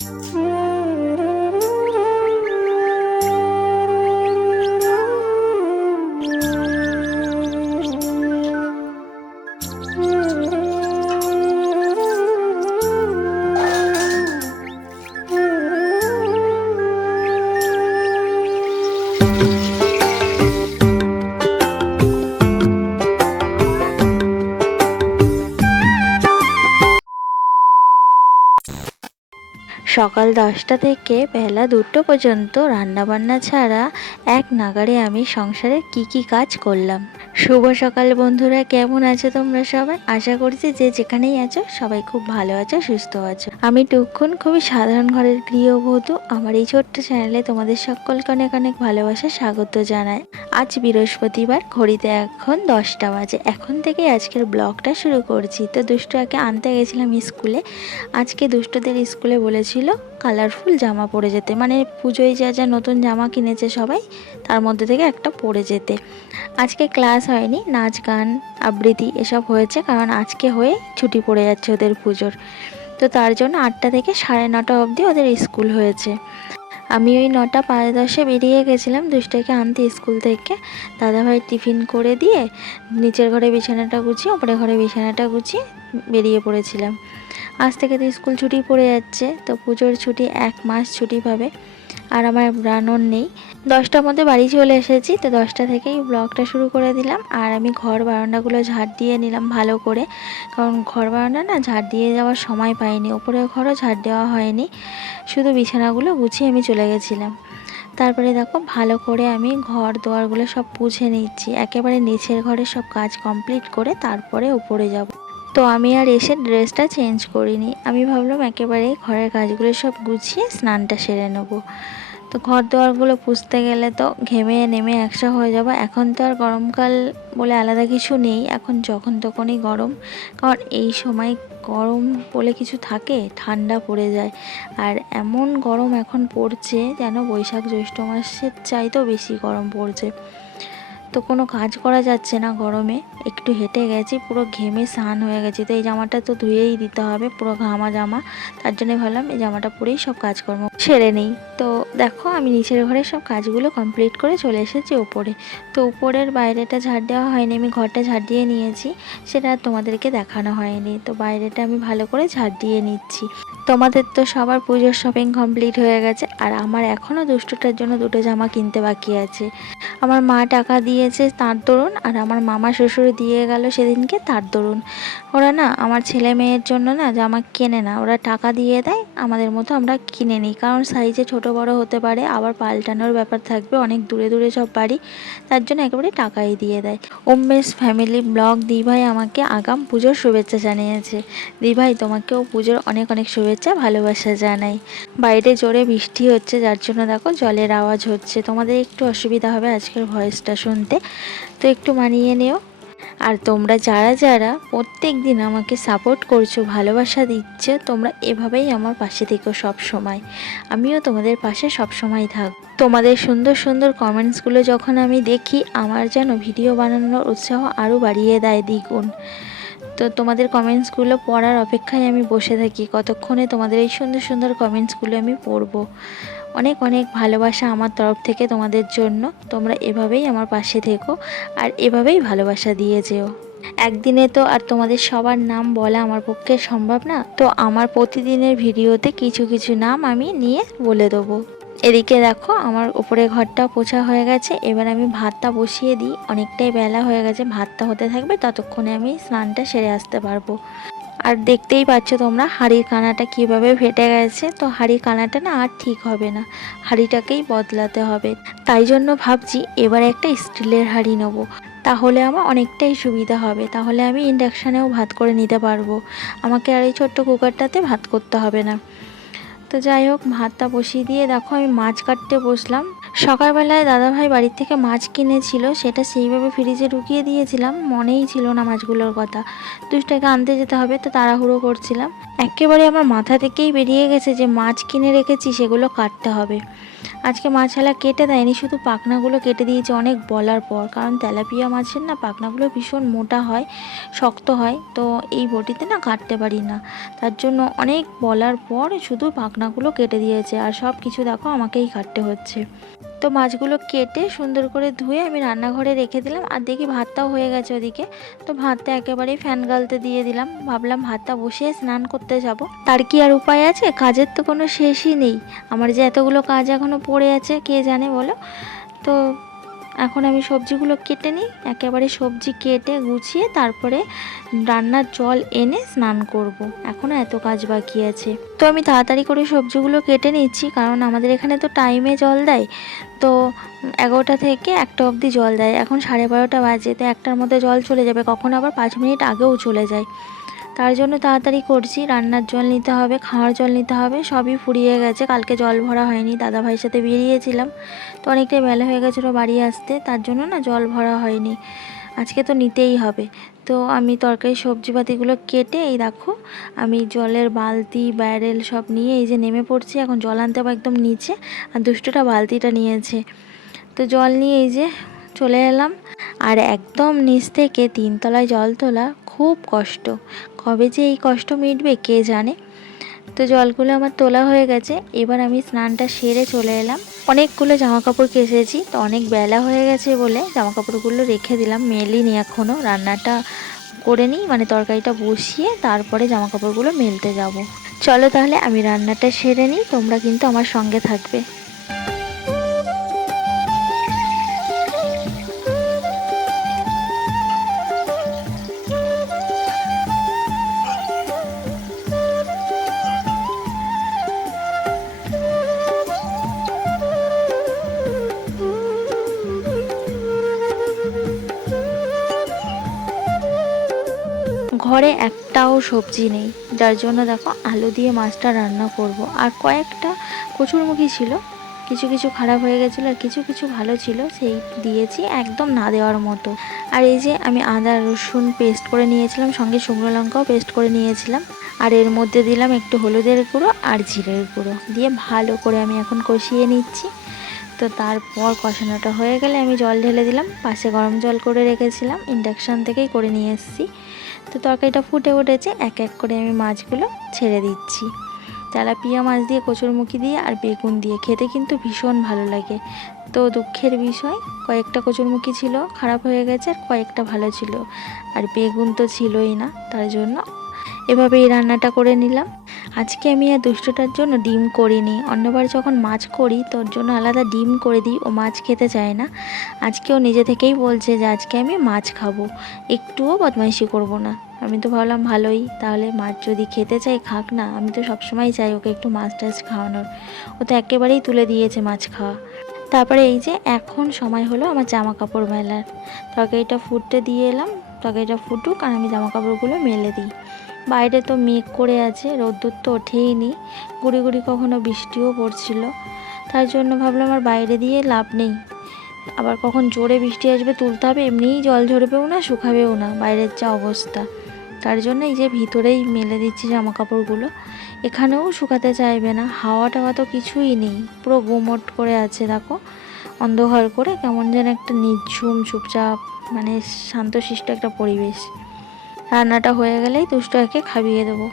嗯。সকাল দশটা থেকে বেলা দুটো পর্যন্ত রান্নাবান্না ছাড়া এক নাগারে আমি সংসারে কি কি কাজ করলাম। শুভ সকাল বন্ধুরা, কেমন আছো তোমরা সবাই? আশা করছি যে যেখানেই আছো সবাই খুব ভালো আছো, সুস্থ আছো। আমি টুক্ষণ খুবই সাধারণ ঘরের গৃহবধূ। আমার এই ছোট্ট চ্যানেলে তোমাদের সকলকে অনেক অনেক ভালোবাসা, স্বাগত জানাই। আজ বৃহস্পতিবার, ঘড়িতে এখন দশটা বাজে। এখন থেকে আজকের ব্লগটা শুরু করছি। তো দুষ্টুয়াকে আনতে গেছিলাম স্কুলে। আজকে দুষ্টদের স্কুলে বলেছিল কালারফুল জামা পরে যেতে। মানে পুজোয় যা যা নতুন জামা কিনেছে সবাই, তার মধ্যে থেকে একটা পরে যেতে। আজকে ক্লাস হয়নি, নাচ গান, আবৃত্তি এসব হয়েছে, কারণ আজকে হয়ে ছুটি পড়ে যাচ্ছে ওদের পুজোর। তো তার জন্য আটটা থেকে সাড়ে নটা অবধি ওদের স্কুল হয়েছে। আমি ওই নটা পাঁচ দশে বেরিয়ে গেছিলাম, দুষ্টাকে আনতে স্কুল থেকে। দাদাভাই টিফিন করে দিয়ে নিচের ঘরে বিছানাটা গুছিয়ে ওপরে ঘরে বিছানাটা গুছিয়ে বেরিয়ে পড়েছিলাম। আজ থেকে তো স্কুল ছুটি পড়ে যাচ্ছে, তো পুজোর ছুটি এক মাস ছুটি পাবে। আর আমার রানন নেই দশটার মধ্যে বাড়ি চলে এসেছি, তো দশটা থেকেই ব্লগটা শুরু করে দিলাম। আর আমি ঘর বারান্দাগুলো ঝাড় দিয়ে নিলাম ভালো করে। কারণ ঘর বারান্দা না ঝাড় দিয়ে যাওয়ার সময় পাইনি ওপরের ঘরও ঝাড় দেওয়া হয়নি। শুধু বিছানাগুলো গুছিয়ে আমি চলে গেছিলাম। তারপরে দেখো ভালো করে আমি ঘর দোয়ারগুলো সব পুছে নিচ্ছি, একেবারে নিচের ঘরে সব কাজ কমপ্লিট করে তারপরে উপরে যাব। তো আমি আর এসে ড্রেসটা চেঞ্জ করিনি, আমি ভাবলাম একেবারে ঘরের কাজগুলো সব গুছিয়ে স্নানটা সেরে নেব। তো ঘর দোয়ারগুলো পুষতে গেলে তো ঘেমে নেমে একসা হয়ে যাব। এখন তো আর গরমকাল বলে আলাদা কিছু নেই। এখন যখন তখনই গরম। কারণ এই সময় গরম বলে কিছু থাকে, ঠান্ডা পড়ে যায়। আর এমন গরম এখন পড়ছে যেন বৈশাখ, জ্যৈষ্ঠ মাসের চাইতেও বেশি গরম পড়ছে। তো কোনো কাজ করা যাচ্ছে না গরমে। একটু হেঁটে গেছি, পুরো ঘেমে স্নান হয়ে গেছি। তো এই জামাটা তো ধুয়েই দিতে হবে, পুরো ঘামা জামা। তার জন্য ভাবলাম এই জামাটা পরেই সব কাজকর্ম সেরে নেই। তো দেখো, আমি নিচের ঘরে সব কাজগুলো কমপ্লিট করে চলে এসেছি উপরে। তো উপরের বাইরেটা ঝাড় দেওয়া হয়নি, আমি ঘরটা ঝাড় দিয়ে নিয়েছি। সেটা তোমাদেরকে দেখানো হয়নি। তো বাইরেটা আমি ভালো করে ঝাড় দিয়ে নিচ্ছি। তোমাদের তো সবার পুজোর শপিং কমপ্লিট হয়ে গেছে। আর আমার এখনও দুষ্টটার জন্য দুটো জামা কিনতে বাকি আছে। আমার মা টাকা দিয়েছে তার দরুন আর আমার মামা শ্বশুর দিয়ে গেল সেদিনকে তার দরুন। ওরা না আমার ছেলে মেয়ের জন্য না জামা কেনে না। ওরা টাকা দিয়ে দেয়, আমাদের মতো আমরা কিনে নিই। কারণ সাইজে ছোট বড় হতে পারে, আবার পাল্টানোর ব্যাপার থাকবে, অনেক দূরে দূরে সব বাড়ি। তার জন্য একেবারে টাকাই দিয়ে দেয়। উমেশ ফ্যামিলি ব্লগ দিভাই আমাকে আগাম পুজোর শুভেচ্ছা জানিয়েছে। দিভাই, তোমাকেও পুজোর অনেক অনেক শুভেচ্ছা, ভালোবাসা জানাই। বাইরে জোরে বৃষ্টি হচ্ছে, যার জন্য দেখো জলের আওয়াজ হচ্ছে। তোমাদের একটু অসুবিধা হবে আজকের ভয়েসটা শুনতে। তো একটু মানিয়ে নিও। আর তোমরা যারা যারা প্রত্যেক দিন আমাকে সাপোর্ট করছ, ভালোবাসা দিচ্ছ, তোমরা এভাবেই আমার পাশে থেকো সব সময় আমিও তোমাদের পাশে সব সময় থাক তোমাদের সুন্দর সুন্দর কমেন্টসগুলো যখন আমি দেখি, আমার যেন ভিডিও বানানোর উৎসাহ আরও বাড়িয়ে দেয় দ্বিগুণ। তো তোমাদের কমেন্টসগুলো পড়ার অপেক্ষায় আমি বসে থাকি। কতক্ষণে তোমাদের এই সুন্দর সুন্দর কমেন্টসগুলো আমি পড়ব? অনেক অনেক ভালোবাসা আমার তরফ থেকে তোমাদের জন্য। তোমরা এভাবেই আমার পাশে থেকো আর এভাবেই ভালোবাসা দিয়ে যেও। একদিনে তো আর তোমাদের সবার নাম বলা আমার পক্ষে সম্ভব না। তো আমার প্রতিদিনের ভিডিওতে কিছু কিছু নাম আমি নিয়ে বলে দেবো। এদিকে দেখো, আমার উপরে ঘরটা পোছা হয়ে গেছে। এবার আমি ভাতটা বসিয়ে দিই। অনেকটাই বেলা হয়ে গেছে, ভাতটা হতে থাকবে, ততক্ষণে আমি স্নানটা সেরে আসতে পারব। আর দেখতেই পাচ্ছ তোমরা, হাঁড়ির কানাটা কীভাবে ফেটে গেছে। তো হাঁড়ির কানাটা না আর ঠিক হবে না, হাঁড়িটাকেই বদলাতে হবে। তাই জন্য ভাবছি এবার একটা স্টিলের হাঁড়ি নেব। তাহলে আমার অনেকটাই সুবিধা হবে। তাহলে আমি ইন্ডাকশানেও ভাত করে নিতে পারব। আমাকে আর এই ছোট্ট কুকারটাতে ভাত করতে হবে না। তো যাই হোক ভাতটা বসিয়ে দিয়ে দেখো আমি মাছ কাটতে বসলাম। সকালবেলায় দাদাভাই বাড়ির থেকে মাছ কিনেছিল, সেটা সেইভাবে ফ্রিজে ঢুকিয়ে দিয়েছিলাম। মনেই ছিল না মাছগুলোর কথা। দুষ্টাকে আনতে যেতে হবে, তো তাড়াহুড়ো করছিলাম। একেবারে আমার মাথা থেকেই বেরিয়ে গেছে যে মাছ কিনে রেখেছি, সেগুলো কাটতে হবে। আজকে মাছালা কেটে দেয়নি, শুধু পাখনাগুলো কেটে দিয়েছে অনেক বলার পর। কারণ তেলাপিয়া মাছের না, পাখনাগুলো ভীষণ মোটা হয়, শক্ত হয়, তো এই বটিতে না কাটতে পারি না। তার জন্য অনেক বলার পর শুধু পাখনাগুলো কেটে দিয়েছে, আর সব কিছু দেখো আমাকেই কাটতে হচ্ছে। তো মাছগুলো কেটে সুন্দর করে ধুয়ে আমি রান্নাঘরে রেখে দিলাম। আর দেখি ভাতটাও হয়ে গেছে ওদিকে। তো ভাতটা একেবারেই ফ্যান গালতে দিয়ে দিলাম। ভাবলাম ভাতটা বসিয়ে স্নান করতে যাব। তার কি আর উপায় আছে? কাজের তো কোনো শেষই নেই। আমার যে এতগুলো কাজ এখনও পড়ে আছে, কে জানে বলো? তো এখন আমি সবজিগুলো কেটে নিই, একেবারে সবজি কেটে গুছিয়ে তারপরে রান্নার জল এনে স্নান করব। এখনও এত কাজ বাকি আছে। তো আমি তাড়াতাড়ি করে সবজিগুলো কেটে নিচ্ছি, কারণ আমাদের এখানে তো টাইমে জল দেয়। তো এগারোটা থেকে একটা অবধি জল দেয়। এখন সাড়ে বারোটা বাজে, তো একটার মধ্যে জল চলে যাবে, কখন আবার পাঁচ মিনিট আগেও চলে যায়। তার জন্য তাড়াতাড়ি করছি। রান্নার জল নিতে হবে, খাওয়ার জল নিতে হবে, সবই ফুরিয়ে গেছে। কালকে জল ভরা হয়নি দাদা ভাইয়ের সাথে বেরিয়েছিলাম। তো অনেকটাই বেলা হয়ে গেছিল বাড়ি আসতে। তার জন্য না জল ভরা হয়নি। আজকে তো নিতেই হবে। তো আমি তরকারি সবজিপাতিগুলো কেটে এই দেখো, আমি জলের বালতি, ব্যারেল সব নিয়ে এই যে নেমে পড়ছি। এখন জল আনতে হবে একদম নিচে। আর দুষ্টটা বালতিটা নিয়েছে। তো জল নিয়ে এই যে চলে এলাম। আর একদম নিচ থেকে তিনতলায় জল তোলা খুব কষ্ট। কবে যে এই কষ্ট মিটবে, কে জানে? তো জলগুলো আমার তোলা হয়ে গেছে। এবার আমি স্নানটা সেরে চলে এলাম। অনেকগুলো জামা কাপড় কেসেছি তো অনেক বেলা হয়ে গেছে বলে জামা কাপড়গুলো রেখে দিলাম। মেলিনি এখনও রান্নাটা করে নিই মানে তরকারিটা বসিয়ে তারপরে জামা কাপড়গুলো মেলতে যাব। চলো তাহলে আমি রান্নাটা সেরে নিই, তোমরা কিন্তু আমার সঙ্গে থাকবে। ঘরে একটাও সবজি নেই। যার জন্য দেখো আলু দিয়ে মাছটা রান্না করব। আর কয়েকটা কচুরমুখী ছিল। কিছু কিছু খারাপ হয়ে গেছিল আর কিছু কিছু ভালো ছিল, সেই দিয়েছি একদম না দেওয়ার মতো। আর এই যে আমি আদা, রসুন পেস্ট করে নিয়েছিলাম, সঙ্গে শুকনো লঙ্কাও পেস্ট করে নিয়েছিলাম। আর এর মধ্যে দিলাম একটু হলুদের গুঁড়ো আর জিরের গুঁড়ো। দিয়ে ভালো করে আমি এখন কষিয়ে নিচ্ছি। তো তারপর কষানোটা হয়ে গেলে আমি জল ঢেলে দিলাম। পাশে গরম জল করে রেখেছিলাম। ইন্ডাকশান থেকেই করে নিয়ে এসেছি। তো তরকারিটা ফুটে উঠেছে, এক এক করে আমি মাছগুলো ছেড়ে দিচ্ছি। তেলাপিয়া মাছ দিয়ে কচুরমুখি দিয়ে আর বেগুন দিয়ে, খেতে কিন্তু ভীষণ ভালো লাগে। তো দুঃখের বিষয়, কয়েকটা কচুরমুখী ছিল, খারাপ হয়ে গেছে আর কয়েকটা ভালো ছিল। আর বেগুন তো ছিলই না, তার জন্য এভাবেই রান্নাটা করে নিলাম। আজকে আমি আর দুষ্টটার জন্য ডিম করিনি। অন্যবার যখন মাছ করি, তোর জন্য আলাদা ডিম করে দিই। ও মাছ খেতে চায় না। আজকে ও নিজে থেকেই বলছে যে, আজকে আমি মাছ খাব। একটুও বদমাইশি করব না। আমি তো ভাবলাম, ভালোই। তাহলে মাছ যদি খেতে চাই খাক না। আমি তো সবসময় চাই ওকে একটু মাছ টাছ খাওয়ানোর। ও তো একেবারেই তুলে দিয়েছে মাছ খাওয়া। তারপরে এই যে, এখন সময় হলো আমার জামা কাপড় মেলার। তরকারিটা ফুটতে দিয়ে এলাম। তরকারিটা ফুটুক আর আমি জামা কাপড়গুলো মেলে দিই। বাইরে তো মেঘ করে আছে, রোদ্দুর তো ওঠেই নি গুড়ি গুড়ি কখনো বৃষ্টিও পড়ছিল। তার জন্য ভাবলাম আর বাইরে দিয়ে লাভ নেই। আবার কখন জোরে বৃষ্টি আসবে তুলতে হবে, এমনিই জল ঝরবেও না, শুকাবেও না, বাইরের যা অবস্থা। তার জন্য এই যে ভিতরেই মেলে দিচ্ছি জামা কাপড়গুলো এখানেও শুকাতে চাইবে না হাওয়া টাওয়া তো কিছুই নেই। পুরো গুমট করে আছে, দেখো। অন্ধকার করে কেমন যেন একটা নিঝুম, চুপচাপ মানে শান্তশিষ্ট একটা পরিবেশ। রান্নাটা হয়ে গেলেই দুষ্টকে খাইয়ে দেবো।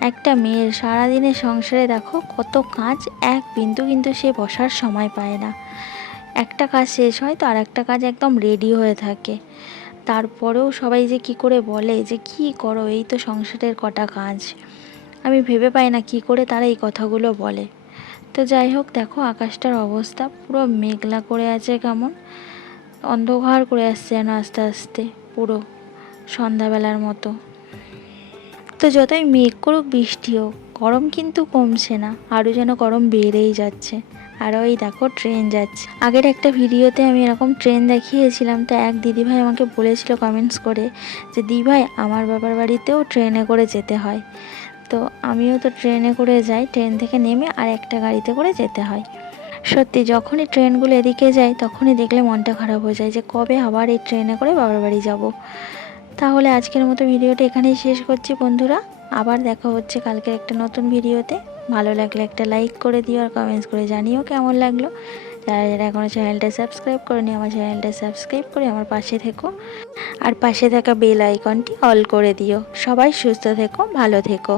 একটা মেয়ের সারাদিনের সংসারে দেখো কত কাজ, এক বিন্দু কিন্তু সে বসার সময় পায় না। একটা কাজ শেষ হয় তো আর একটা কাজ একদম রেডি হয়ে থাকে। তারপরেও সবাই যে কি করে বলে যে কি করো, এই তো সংসারের কটা কাজ। আমি ভেবে পাই না কি করে তারা এই কথাগুলো বলে। তো যাই হোক, দেখো আকাশটার অবস্থা পুরো মেঘলা করে আছে কেমন। অন্ধকার করে আসছে যেন আস্তে আস্তে, পুরো। সন্ধ্যাবেলার মতো। তো যতই মেঘ করুক, বৃষ্টি হোক, গরম কিন্তু কমছে না, আরও যেন গরম বেড়েই যাচ্ছে। আর ওই দেখো, ট্রেন যাচ্ছে। আগের একটা ভিডিওতে আমি এরকম ট্রেন দেখিয়েছিলাম, তো এক দিদিভাই আমাকে বলেছিল কমেন্টস করে যে দিভাই আমার বাবার বাড়িতেও ট্রেনে করে যেতে হয়। তো আমিও তো ট্রেনে করে যাই, ট্রেন থেকে নেমে আর একটা গাড়িতে করে যেতে হয়। সত্যি, যখনই ট্রেনগুলো এদিকে যায়, তখনই দেখলে মনটা খারাপ হয়ে যায় যে, কবে আবার এই ট্রেনে করে বাবার বাড়ি যাব? তাহলে আজকের মতো ভিডিওটা এখানেই শেষ করছি বন্ধুরা। আবার দেখা হচ্ছে কালকের একটা নতুন ভিডিওতে। ভালো লাগলে একটা লাইক করে দিও আর কমেন্টস করে জানিও কেমন লাগল। যারা যারা এখনও চ্যানেলটা সাবস্ক্রাইব করেনি, আমার চ্যানেলটা সাবস্ক্রাইব করে আমার পাশে থেকো। আর পাশে থাকা বেল আইকনটি অল করে দিও। সবাই সুস্থ থেকো, ভালো থেকো।